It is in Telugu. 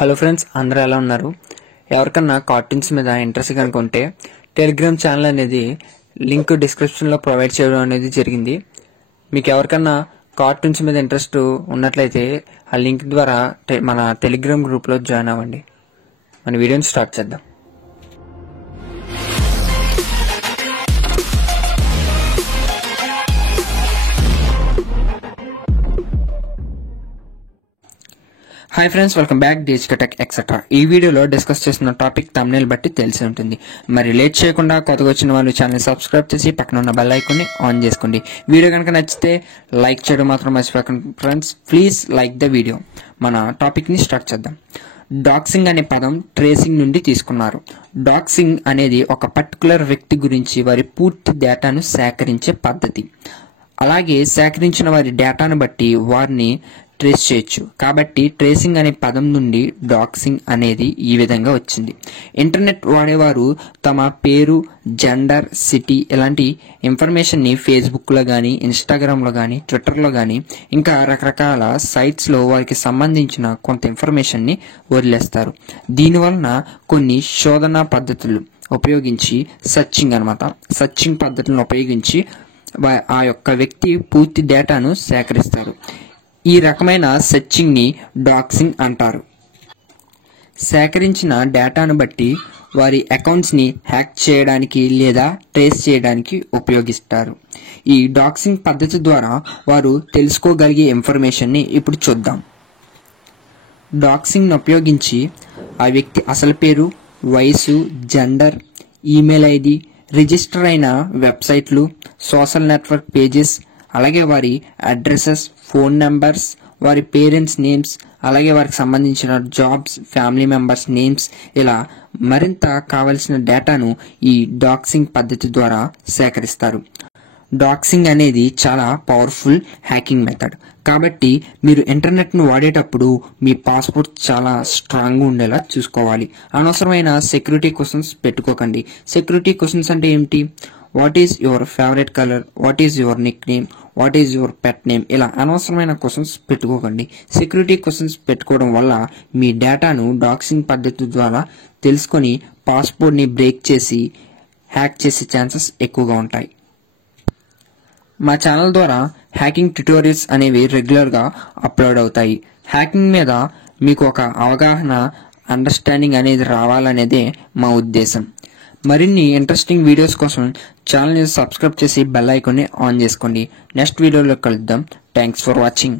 హలో ఫ్రెండ్స్, అందరూ ఎలా ఉన్నారు? ఎవరికన్నా కార్టూన్స్ మీద ఇంట్రెస్ట్ కనుక ఉంటే టెలిగ్రామ్ ఛానల్ అనేది లింక్ డిస్క్రిప్షన్లో ప్రొవైడ్ చేయడం అనేది జరిగింది. మీకు ఎవరికన్నా కార్టూన్స్ మీద ఇంట్రెస్ట్ ఉన్నట్లయితే ఆ లింక్ ద్వారా మన టెలిగ్రామ్ గ్రూప్లో జాయిన్ అవ్వండి. మన వీడియోని స్టార్ట్ చేద్దాం. Hi friends, welcome back digital tech etcetera. ఈ వీడియోలో డిస్కస్ చేస్తున్న టాపిక్ థంబ్నెయిల్ బట్టి తెలిసి ఉంటుంది. మరి లేట్ చేయకుండా కొత్తగా వచ్చిన వాళ్ళు ఛానల్ సబ్స్క్రైబ్ చేసి పక్కన ఉన్న బెల్ ఐకాన్ని ఆన్ చేసుకోండి. వీడియో కనుక నచ్చితే లైక్ చేయడం మాత్రం మర్చిపోకండి friends. Please like the video. మన టాపిక్ని స్టార్ట్ చేద్దాం. డాక్సింగ్ అనే పదం ట్రేసింగ్ నుండి తీసుకున్నారు. డాక్సింగ్ అనేది ఒక పర్టికులర్ వ్యక్తి గురించి వారి పూర్తి డేటాను సేకరించే పద్ధతి. అలాగే సేకరించిన వారి డేటాను బట్టి వారిని ట్రేస్ చేయొచ్చు. కాబట్టి ట్రేసింగ్ అనే పదం నుండి డాక్సింగ్ అనేది ఈ విధంగా వచ్చింది. ఇంటర్నెట్ వాడేవారు తమ పేరు, జెండర్, సిటీ ఇలాంటి ఇన్ఫర్మేషన్ని ఫేస్బుక్లో కానీ, ఇన్స్టాగ్రామ్లో కానీ, ట్విట్టర్లో కానీ ఇంకా రకరకాల సైట్స్లో వారికి సంబంధించిన కొంత ఇన్ఫర్మేషన్ని వదిలేస్తారు. దీనివలన కొన్ని శోధన పద్ధతులు ఉపయోగించి సర్చింగ్ పద్ధతులను ఉపయోగించి ఆ యొక్క వ్యక్తి పూర్తి డేటాను సేకరిస్తారు. ఈ రకమైన సెర్చింగ్ ని డాక్సింగ్ అంటారు. సేకరించిన డేటాను బట్టి వారి అకౌంట్స్ ని హ్యాక్ చేయడానికి లేదా ట్రేస్ చేయడానికి ఉపయోగిస్తారు. ఈ డాక్సింగ్ పద్ధతి ద్వారా వారు తెలుసుకోగలిగే ఇన్ఫర్మేషన్ ని ఇప్పుడు చూద్దాం. డాక్సింగ్ ని ఉపయోగించి ఆ వ్యక్తి అసలు పేరు, వయసు, జెండర్, ఈమెయిల్ ఐడి, రిజిస్టర్ అయిన వెబ్సైట్లు, సోషల్ నెట్వర్క్ పేజెస్, అలాగే వారి అడ్రసెస్, ఫోన్ నెంబర్స్, వారి పేరెంట్స్ నేమ్స్, అలాగే వారికి సంబంధించిన జాబ్స్, ఫ్యామిలీ మెంబర్స్ నేమ్స్, ఇలా మరింత కావలసిన డేటాను ఈ డాక్సింగ్ పద్ధతి ద్వారా సేకరిస్తారు. డాక్సింగ్ అనేది చాలా పవర్ఫుల్ హ్యాకింగ్ మెథడ్. కాబట్టి మీరు ఇంటర్నెట్ను వాడేటప్పుడు మీ పాస్వర్డ్ చాలా స్ట్రాంగ్గా ఉండేలా చూసుకోవాలి. అనవసరమైన సెక్యూరిటీ క్వశ్చన్స్ పెట్టుకోకండి. సెక్యూరిటీ క్వశ్చన్స్ అంటే ఏమిటి? What is your favourite colour, what is your Nick name, what is your pet name, ఇలా అనవసరమైన క్వశ్చన్స్ పెట్టుకోకండి. సెక్యూరిటీ క్వశ్చన్స్ పెట్టుకోవడం వల్ల మీ డేటాను డాక్సింగ్ పద్ధతి ద్వారా తెలుసుకొని పాస్వర్డ్ని బ్రేక్ చేసి హ్యాక్ చేసే ఛాన్సెస్ ఎక్కువగా ఉంటాయి. మా ఛానల్ ద్వారా హ్యాకింగ్ ట్యుటోరియల్స్ అనేవి రెగ్యులర్గా అప్లోడ్ అవుతాయి. హ్యాకింగ్ మీద మీకు ఒక అవగాహన, అండర్స్టాండింగ్ అనేది రావాలనేదే మా ఉద్దేశం. మరిన్ని ఇంట్రెస్టింగ్ వీడియోస్ కోసం ఛానల్ని సబ్స్క్రైబ్ చేసి బెల్ ఐకాన్ని ఆన్ చేసుకోండి. నెక్స్ట్ వీడియోలో కలుద్దాం. Thanks for watching.